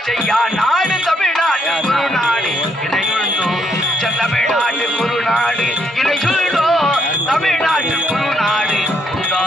செய்யா நாடு தமிழ்நாடு குருநாடு இணையுண்டோ தமிழ்நாடு குருநாடு இணையுண்டோ தமிழ்நாடு குருநாடு உண்டோ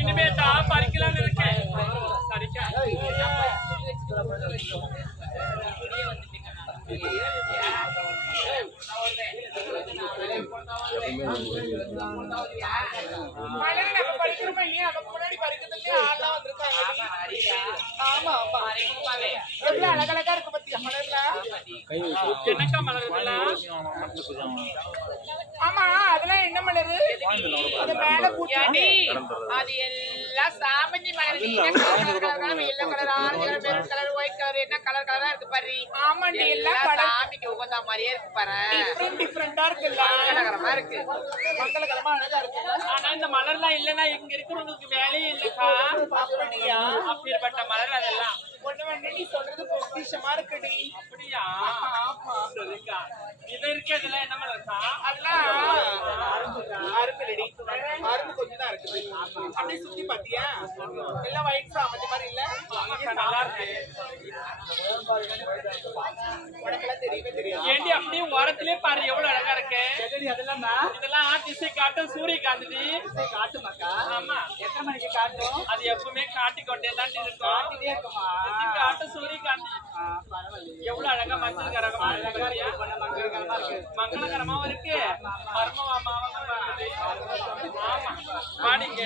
இனிமே தான் பறிக்கலாம்னு இருக்கேன். சரிக்கா அழகழகா இருக்கு பத்தியா மலர்ல. என்னக்கா மலருதுல? ஆமா அதெல்லாம் என்ன மலரு? அது மேல பூச்சி அது எல்லாம் சாமந்தி மலர். Yellow colour, orange colour, maroon colour, white colour, என்ன கலர் கலரா இருக்கு பாரு. ஆமாண்டி எல்லாம் சாமிக்கு உகந்த மாதிரியே இருக்கு பாரு. டிஃபரெண்டா இருக்குல்ல, மங்களகரமா இருக்கு, மங்களகரமா அழகா இருக்கு. ஆனா இந்த மலர்லாம் இல்லன்னா இங்க இருக்கிறவங்களுக்கு வேலையே இல்லக்கா. அப்படியா? அப்படிப்பட்ட மலர் அதெல்லாம். ஒண்ணு நீ சொல்றது பொக்கிஷமா இருக்குடி. அப்படியா? ஆமா சரிக்கா. இது இருக்கிறதுல என்ன மலர்க்கா? அதெல்லாம் அரும்புடி. அரும்பு கொஞ்சம் தான் இருக்குது. அப்படியே சுத்தி பாத்தியா எல்லாம் ஒயிட் சாமந்தி மாதிரி இல்ல? நல்லா இருக்கு. உனக்கெல்லாம் தெரியவே தெரியாது. ஏண்டி அப்படியே ஓரத்திலே பாரு எவ்வளவு அழகா இருக்கு. இதெல்லாம் திசை காட்டும் சூரியகாந்தி காட்டுமாக்கா? ஆமா. எத்தனை மணிக்கு காட்டும்? அது எப்பவுமே காட்டிக்கொண்டே தான் இருக்கும். திசை காட்டும் சூரியகாந்தி எவ்வளவு அழகா மஞ்சள் கரகமா மங்களகரமாவும் இருக்கு, மர்மமாவும் இருக்குது. ஆமா மாடிங்க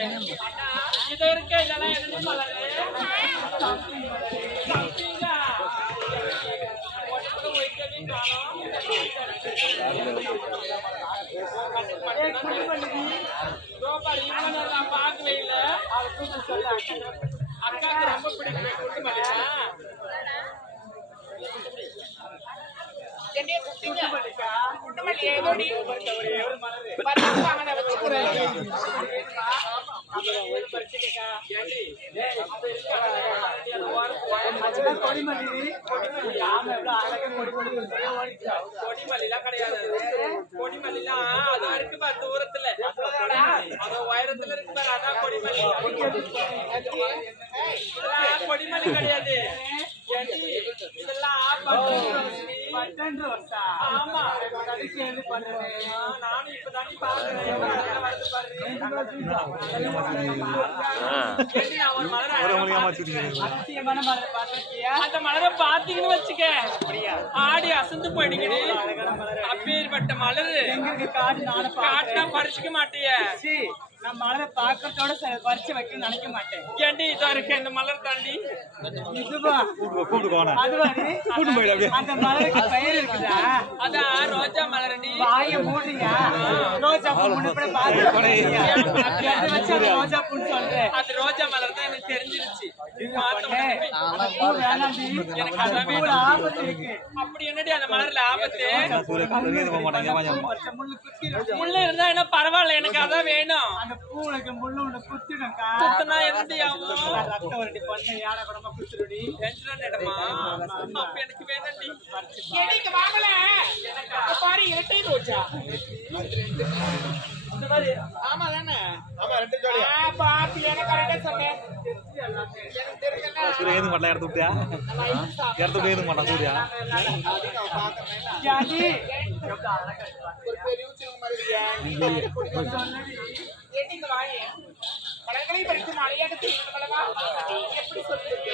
இது இருக்கு. இதெல்லாம் எதுன்னு மலரு வைக்கவே காணும். நான் பார்க்கவே இல்லை. அக்காவுக்கு ரொம்ப பிடிக்கும் குண்டுமல்லி. கொடிமல்லாம் கிடையாது. கொடிமல்லாம் அது இருக்கு பாரு தூரத்துல, அது உயரத்துல இருக்கு பாரு, அதான் கொடிமல்லி. இதெல்லாம் கொடிமல்லி கிடையாது. இதெல்லாம் ஆமா நானும் இப்பதானே பாக்குறேன். அந்த மலரை பாத்தீங்கன்னு வச்சுக்க ஆடி அசந்து போயிடுங்க. அப்பேற்பட்ட மலரு காட்டுனா பறிச்சுக்க மாட்டிய. நான் மலரை பாக்கிறதோட பறிச்சு வைக்க நினைக்க மாட்டேன். ஏண்டி இதா இருக்கு இந்த மலர் தாண்டி அந்த மலருக்கு பெயர் இருக்குதா? அதான் ரோஜா மலரடி. வாய மூடுங்க. ரோஜா பூ ரோஜா பூன்னு சொல்றேன். அது ரோஜா மலர் தான் எனக்கு தெரிஞ்சிருச்சு. எனக்கு அதான் ஆபத்து இருக்கு. அப்படி என்னடி அந்த மலர்ல ஆபத்து? முள்ள இருந்தா என்ன பரவாயில்ல, எனக்கு அதான் வேணும். அந்த பூவுக்கு முள்ளு ஒண்ணு குத்திடும். குத்துனா எப்படி ஆகும்? ரத்தம் வரடி பண்ண யானை குடமா குத்துருடி. இடமா அப்ப எனக்கு வேணும்டி. வாங்கல பாரு இரட்டை ரோஜா. ஆமா தானே? ஆமா ரெண்டு ஜோடியா. பாப்பி எனக்கு கரெக்டா சொன்னேன். எனக்கு தெரிஞ்சனா சூரிய ஏது மட்டல எடுத்து விட்டியா? எடுத்து போய் மாட்டான் சூர்யா. யாதி ஒரு பெரிய உச்சிங்க மாதிரியா? ஏடிங்க வாயே. பழங்களை படித்து மலையாக தெரியுமா? எப்படி சொல்லுங்க?